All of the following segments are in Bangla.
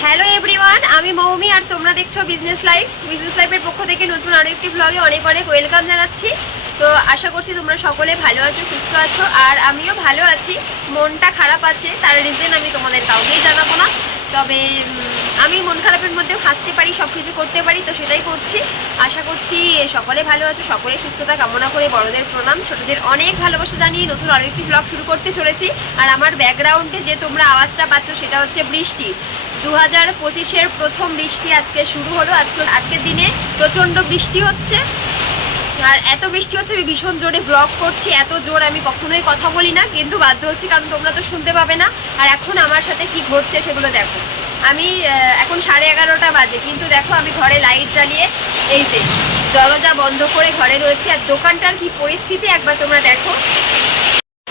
হ্যালো এভরিওয়ান আমি মৌমি আর তোমরা দেখছ বিজনেস লাইফ বিজনেস লাইফের পক্ষ থেকে নতুন আরও একটি ব্লগে অনেক অনেক ওয়েলকাম জানাচ্ছি। তো আশা করছি তোমরা সকলে ভালো আছো, সুস্থ আছো, আর আমিও ভালো আছি। মনটা খারাপ আছে, তার রিজন আমি তোমাদের কাউকেই জানাব না। তবে আমি মন খারাপের মধ্যেও হাসতে পারি সব কিছু করতে পারি, তো সেটাই করছি। আশা করছি সকলে ভালো আছো, সকলে সুস্থতা কামনা করে বড়দের প্রণাম, ছোটদের অনেক ভালোবাসা জানিয়ে নতুন আরও একটি ব্লগ শুরু করতে চলেছি। আর আমার ব্যাকগ্রাউন্ডে যে তোমরা আওয়াজটা পাচ্ছ, সেটা হচ্ছে বৃষ্টি। দু হাজার পঁচিশের প্রথম বৃষ্টি আজকে শুরু হলো। আজকে আজকের দিনে প্রচণ্ড বৃষ্টি হচ্ছে। আর এত বৃষ্টি হচ্ছে, আমি ভীষণ জোরে ব্লগ করছি। এত জোর আমি কখনোই কথা বলি না, কিন্তু বাধ্য হচ্ছি, কারণ তোমরা তো শুনতে পাবে না। আর এখন আমার সাথে কি ঘটছে সেগুলো দেখো। আমি এখন সাড়ে এগারোটা বাজে, কিন্তু দেখো আমি ঘরে লাইট জ্বালিয়ে, এই যে দরজা বন্ধ করে ঘরে রয়েছে। আর দোকানটার কি পরিস্থিতি একবার তোমরা দেখো।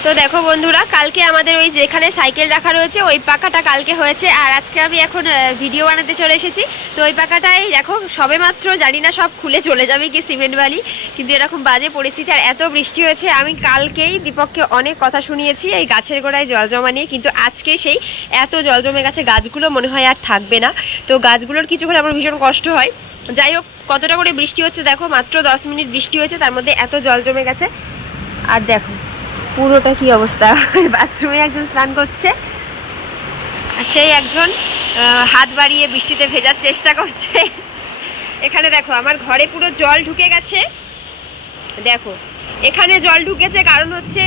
তো দেখো বন্ধুরা, কালকে আমাদের ওই যেখানে সাইকেল রাখা রয়েছে, ওই পাকাটা কালকে হয়েছে আর আজকে আমি এখন ভিডিও বানাতে চলে এসেছি। তো ওই পাকাটাই দেখো, সবে মাত্র, জানি না সব খুলে চলে যাবে কি সিমেন্ট বালি, কিন্তু এরকম বাজে পরিস্থিতি আর এত বৃষ্টি হয়েছে। আমি কালকেই দীপককে অনেক কথা শুনিয়েছি, এই গাছের গোড়ায় জল জমা নিয়ে, কিন্তু আজকে সেই এত জল জমে গেছে, গাছগুলো মনে হয় আর থাকবে না। তো গাছগুলোর কিছু হলে আমার ভীষণ কষ্ট হয়। যাই হোক, কতটা করে বৃষ্টি হচ্ছে দেখো, মাত্র দশ মিনিট বৃষ্টি হয়েছে, তার মধ্যে এত জল জমে গেছে। আর দেখো। পুরোটা কি অবস্থা? বাথরুমে একজন স্নান করছে। আর সেই একজন হাত বাড়িয়ে বৃষ্টিতে ভেজার চেষ্টা করছে। এখানে দেখো, আমার ঘরে পুরো জল ঢুকে গেছে। দেখো, এখানে জল ঢুকেছে কারণ হচ্ছে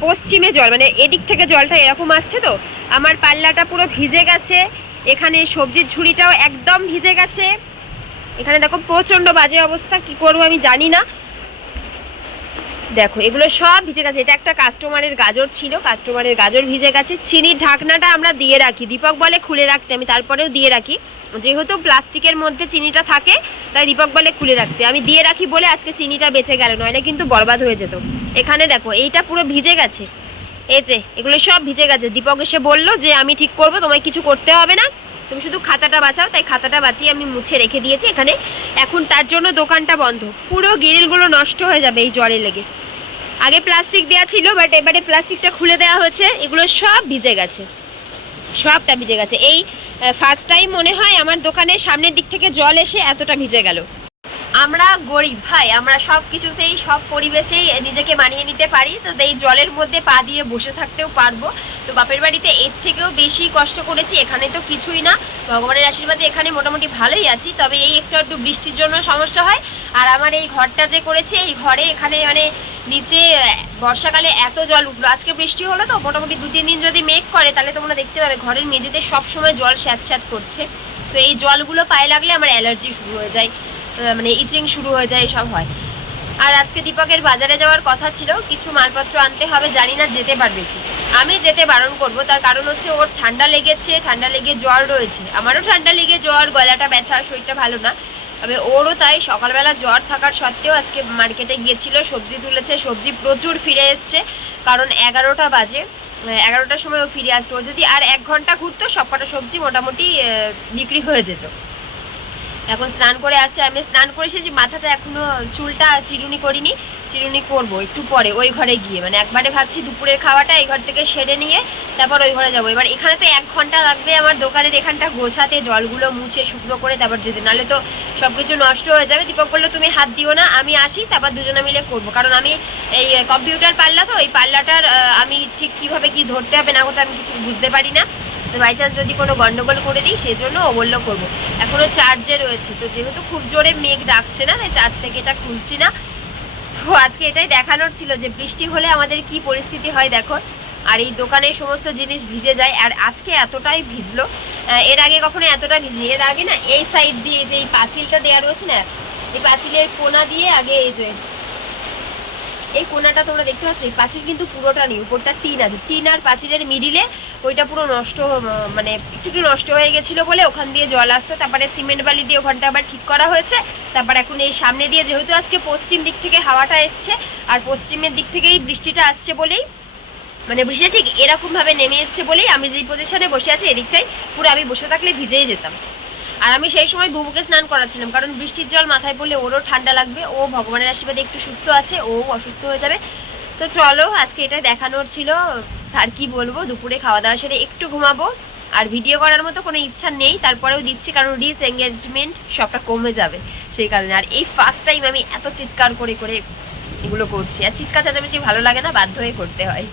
পশ্চিমে জল মানে এদিক থেকে জলটা এরকম আসছে তো। আমার পাল্লাটা পুরো ভিজে গেছে। এখানে সবজির ঝুড়িটাও একদম ভিজে গেছে। এখানে দেখো, প্রচণ্ড বাজে অবস্থা, কি করব আমি জানি না। দেখো, এগুলো সব ভিজে গেছে। এটা একটা কাস্টমারের গাজর ছিল কাস্টমারের গাজর ভিজে গেছে। চিনির ঢাকনাটা আমরা দিয়ে রাখি। দীপক বলে খুলে রাখতে, আমি তারপরেও দিয়ে রাখি। যেহেতু প্লাস্টিকের মধ্যে চিনিটা থাকে, তাই দীপক বলে খুলে রাখতে। আমি দিয়ে রাখি বলে আজকে চিনিটা বেঁচে গেল নয়না কিন্তু বরবাদ হয়ে যেত। এখানে দেখো, এইটা পুরো ভিজে গেছে। এই যে, এগুলো সব ভিজে গেছে। দীপক এসে বলল যে, আমি ঠিক করব, তোমায় কিছু করতে হবে না। তুমি শুধু খাতাটা বাঁচাও, তাই খাতাটা বাঁচিয়ে আমি মুছে রেখে দিয়েছি এখানে। এখন তার জন্য দোকানটা বন্ধ। পুরো গ্রিলগুলো নষ্ট হয়ে যাবে এই জলে লেগে। আগে প্লাস্টিক দেওয়া ছিল, বাট এবারে প্লাস্টিকটা খুলে দেওয়া হয়েছে। এগুলো সব ভিজে গেছে। সবটা ভিজে গেছে। এই ফার্স্ট টাইম মনে হয় আমার দোকানের সামনের দিক থেকে জল এসে এতটা ভিজে গেল। আমরা গরিব, ভাই, আমরা সব কিছুতেই সব পরিবেশেই নিজেকে মানিয়ে নিতে পারি, তো এই জলের মধ্যে পা দিয়ে বসে থাকতেও পারব। তো বাপের বাড়িতে এর থেকেও বেশি কষ্ট করেছি, এখানে তো কিছুই না। ভগবানের আশীর্বাদে এখানে মোটামুটি ভালোই আছি, তবে এই একটু একটু বৃষ্টির জন্য সমস্যা হয়। আর আমার এই ঘরটা যে করেছে, এই ঘরে এখানে মানে নিচে, বর্ষাকালে এত জল উঠল। আজকে বৃষ্টি হলো তো, মোটামুটি দু, তিন দিন যদি মেঘ করে, তাহলে তোমরা দেখতে পাবে, ঘরের মেঝেতে সবসময় জল স্যাঁত স্যাঁত করছে। তো এই জলগুলো পায়ে লাগলে আমার অ্যালার্জি শুরু হয়ে যায়। মানে ইচিং শুরু হয়ে যায়, এসব হয়। আর আজকে দীপকের বাজারে যাওয়ার কথা ছিল, কিছু মালপত্র আনতে হবে, জানি না যেতে পারবে কি। আমি যেতে বারণ করব, তার কারণ হচ্ছে ওর ঠান্ডা লেগেছে, ঠান্ডা লেগে জ্বর রয়েছে। আমারও ঠান্ডা লেগে জ্বর, গলাটা ব্যথা, শরীরটা ভালো না। তবে ওরও তাই সকালবেলা জ্বর থাকার সত্ত্বেও আজকে মার্কেটে গিয়েছিল, সবজি তুলেছে, সবজি প্রচুর ফিরে এসছে, কারণ এগারোটা বাজে। এগারোটার সময় ও ফিরে আসতো যদি আর এক ঘণ্টা ঘুরতো, সবকটা সবজি মোটামুটি বিক্রি হয়ে যেত। এখন স্নান করে আসছে আমি স্নান করে এসেছি, মাথাটা এখনও, চুলটা চিরুনি করিনি, চিরুনি করব একটু পরে, ওই ঘরে গিয়ে। মানে একবারে ভাবছি দুপুরের খাওয়াটা, এই ঘর থেকে সেরে নিয়ে তারপর ওই ঘরে যাব। এবার এখানে তো এক ঘণ্টা লাগবে আমার দোকানের এখানটা গোছাতে, জলগুলো মুছে, শুকনো করে তারপর যেতে। নাহলে তো সব কিছু নষ্ট হয়ে যাবে। দীপক বলল তুমি হাত দিও না, আমি আসি, তারপর দুজনে মিলে করব। কারণ আমি এই কম্পিউটার পাল্লা তো এই পাল্লাটার আমি ঠিক কীভাবে কি ধরতে হবে না করতে আমি কিছু বুঝতে পারি না। বাই চান্স যদি কোনো গন্ডগোল করে দিই, সেজন্য ও বলল করব। এখনও চার্জে রয়েছে, তো যেহেতু খুব জোরে মেঘ ডাকছে না, তাই চার্জ থেকে এটা খুলছি না। তো আজকে এটাই দেখানোর ছিল যে বৃষ্টি হলে আমাদের কি পরিস্থিতি হয়, দেখো। আর এই দোকানের সমস্ত জিনিস ভিজে যায়, আর আজকে এতটাই ভিজলো। এর আগে কখনো এতটা ভিজনি, এর আগে না এই সাইড দিয়ে যে এই পাঁচিলটা দেওয়া রয়েছে না, এই পাঁচিলের কোনা দিয়ে আগে এই যে এই কোনাটা তোমরা দেখতে পাচ্ছ, এই পাঁচিল কিন্তু পুরোটা নেই, উপরটা টিন আছে। টিন আর পাঁচিলের মিডিলে ওইটা পুরো নষ্ট মানে একটু একটু নষ্ট হয়ে গেছিল বলে ওখান দিয়ে জল আসতো তারপরে সিমেন্ট বালি দিয়ে ওখানটা আবার ঠিক করা হয়েছে। তারপর এখন এই সামনে দিয়ে যেহেতু আজকে পশ্চিম দিক থেকে হাওয়াটা এসছে, আর পশ্চিমের দিক থেকেই বৃষ্টিটা আসছে বলেই মানে বৃষ্টিটা ঠিক এরকমভাবে নেমে এসছে বলেই আমি যেই পজিশনে বসে আছি এদিকটাই পুরো আমি বসে থাকলে ভিজেই যেতাম। আর আমি সেই সময় বুবুকে স্নান করাচ্ছিলাম, কারণ বৃষ্টির জল মাথায় পড়লে ওরও ঠান্ডা লাগবে, ও ভগবানের আশীর্বাদে একটু সুস্থ আছে, ও অসুস্থ হয়ে যাবে। তো চলো, আজকে এটা দেখানোর ছিল, আর কি বলব, দুপুরে খাওয়া দাওয়া সেরে একটু ঘুমাবো, আর ভিডিও করার মতো কোনো ইচ্ছা নেই, তারপরেও দিচ্ছি, কারণ রিচ এঙ্গেজমেন্ট সবটা কমে যাবে সেই কারণে। আর এই ফার্স্ট টাইম আমি এত চিৎকার করে করে এগুলো করছি, আর চিৎকার চেঁচামেচি ভালো লাগে না, বাধ্য হয়ে করতে হয়।